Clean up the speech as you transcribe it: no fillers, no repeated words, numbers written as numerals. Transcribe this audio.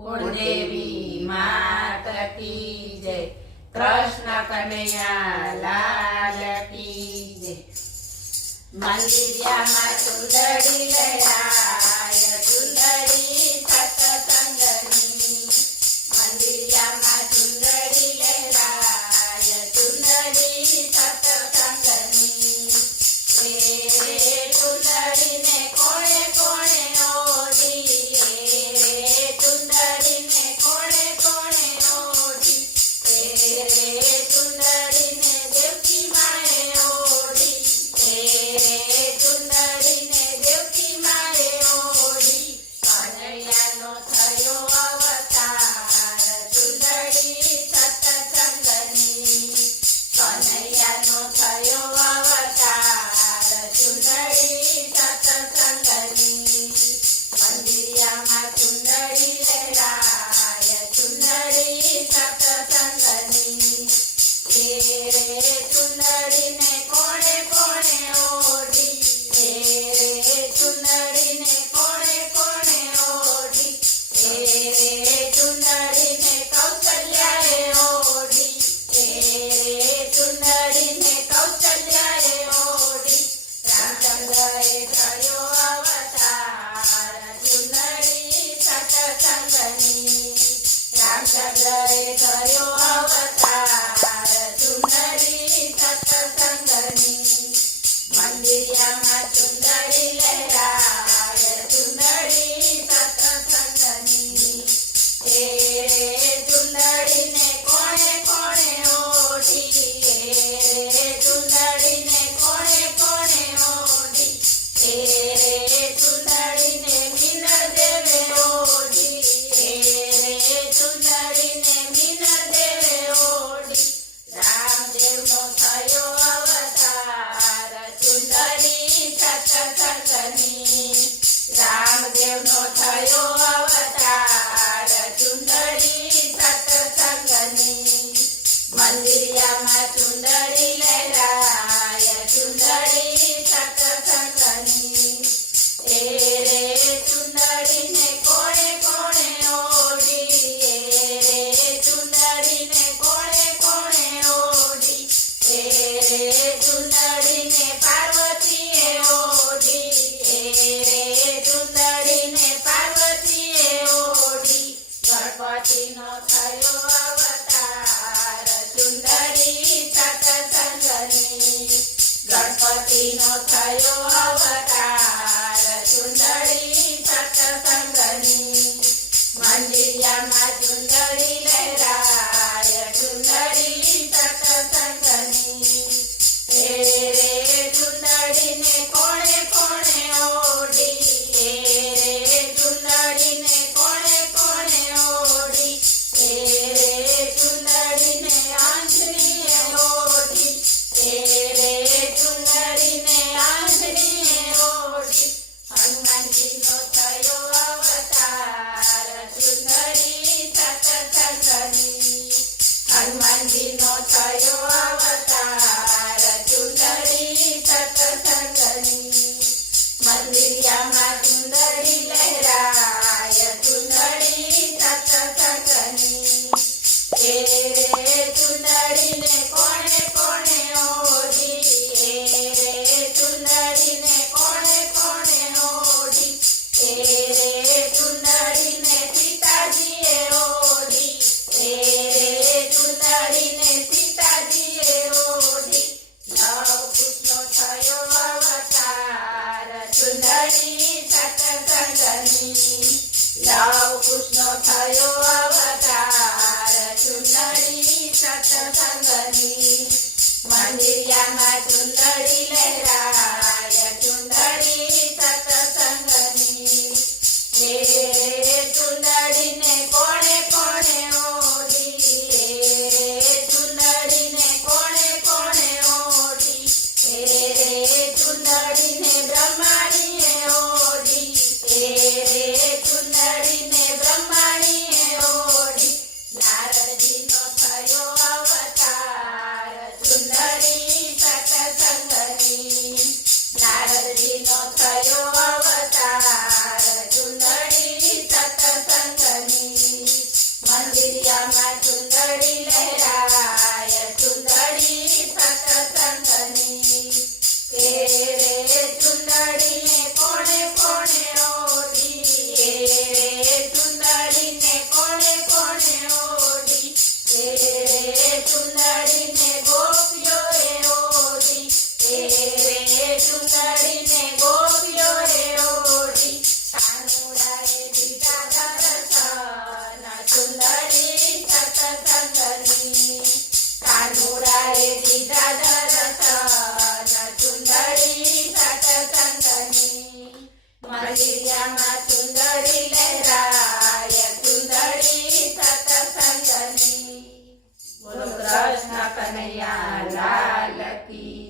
કુળદેવી માત કી જય, કૃષ્ણ કનૈયા લાલ કી જય। મંદિરિયામાં ચુંદડી લહેરાય, ચુંદડી સતસંગની। મંદિરિયામાં ચુંદડી લહેરાય, ચુંદડી સતસંગની। એ ચુંદડીને કોણે કોણે ઓઢી, એ ચુંદડીને કોણે કોણે ઓઢી, એ ચુંદડીને દેવકી માએ ઓઢી, એ ચુંદડીને દેવકી માએ ઓઢી। કનૈયાનો થયો અવતાર, ચુંદડી સતસંગની। કનૈયાનો થયો અવતાર, ચુંદડી સતસંગની। મંદિરિયામાં ચુંદડી લહેરાય, ચુંદડી સતસંગની। એ ચુંદડીને કોણે કોણે ઓઢી, એ ચુંદડીને કોણે કોણે ઓઢી, એ ચુંદડીને કૌશલ્યાએ ઓઢી, એ ચુંદડીને કૌશલ્યાએ ઓઢી। રામચંદ્રએ થયો અવતાર, ચુંદડી સતસંગની। રામચંદ્રએ થયો અવતાર, ચુંદડી સતસંગની। મંદિરિયામાં ચુંદડી લહેરાય, ચુંદડી સતસંગની। એ ચુંદડીને કોણે કોણે ઓઢી, એ ચુંદડીને કોણે કોણે ઓઢી, એ ચુંદડીને મીનળ દેવે ઓઢી, એ ચુંદડીને મીનળ દેવે ઓઢી। રામદેવનો થયો અવતાર, ચુંદડી સતસંગની। રામદેવનો થયો અવતાર, ચુંદડી સતસંગની। મંદિરિયામાં ચુંદડી લહેરાય, ચુંદડી સતસંગની। એ ચુંદડીને કોણે કોણે ઓઢી, એ ચુંદડીને કોણે કોણે ઓઢી, એ ચુંદડીને પાર્વતીએ ઓઢી, એ ચુંદડીને પાર્વતીએ ઓઢી। ગણપતિનો થયો અવતાર, ચુંદડી સતસંગની। ગણપતિનો થયો અવતાર, ચુંદડી સતસંગની। મંદિરિયામાં ચુંદડી લહેરાય, ચુંદડી સતસંગની। એ ચુંદડીને કોણે કોણે ઓઢી, એ ચુંદડીને કોણે કોણે ઓઢી, એ ચુંદડીને આંજણીએ ઓઢી, એ ચુંદડીને આંજણીએ ઓઢી। હનુમાનજીનો થયો અવતાર, ચુંદડી સતસંગની। હનુમાનજીનો થયો અવતાર, ચુંદડી સતસંગની। મંદિરિયામાં ચુંદડી લહેરાય, ચુંદડી સતસંગની। એ ચુંદડીને કોણે કોણે ઓઢી, એ ચુંદડીને કોણે કોણે ઓઢી, એ ચુંદડીને સીતાજીએ ઓઢી, એ ચુંદડીને સીતાજીએ ઓઢી। લવકુશનો થયો અવતાર, ચુંદડી સતસંગની। લવકુશનો થયો અવતાર, ચુંદડી સતસંગની। મંદિરિયામાં ચુંદડી લહેરાય, ચુંદડી સતસંગની। એ ચુંદડીને કોણે કોણે ઓઢી, એ ચુંદડીને કોણે કોણે ઓઢી, એ ચુંદડીને બ્રહ્માણીએ ઓઢી, એ ચુંદડીને બ્રહ્માણીએ ઓઢી। નારદજીનો થયો અવતાર, ચુંદડી સતસંગની। રે ચુંદડીને કોણે કોણે ઓઢી રે ચુંદડીને કોણે કોણે ઓઢી રે ચુંદડીને ગોપીઓએ ઓઢી રે ચુંદડીને ગોપીઓએ ઓઢી કાનુડાએ દીધા દર્શન ચુંદડી સતસંગની કાનુડાએ દીધા દર્શન ચુંદડી સતસંગની મંદિરમાં ચુંદડી લહેરાય ચુંદડી સતસંગની બોલો કૃષ્ણ કનૈયા લાલ કી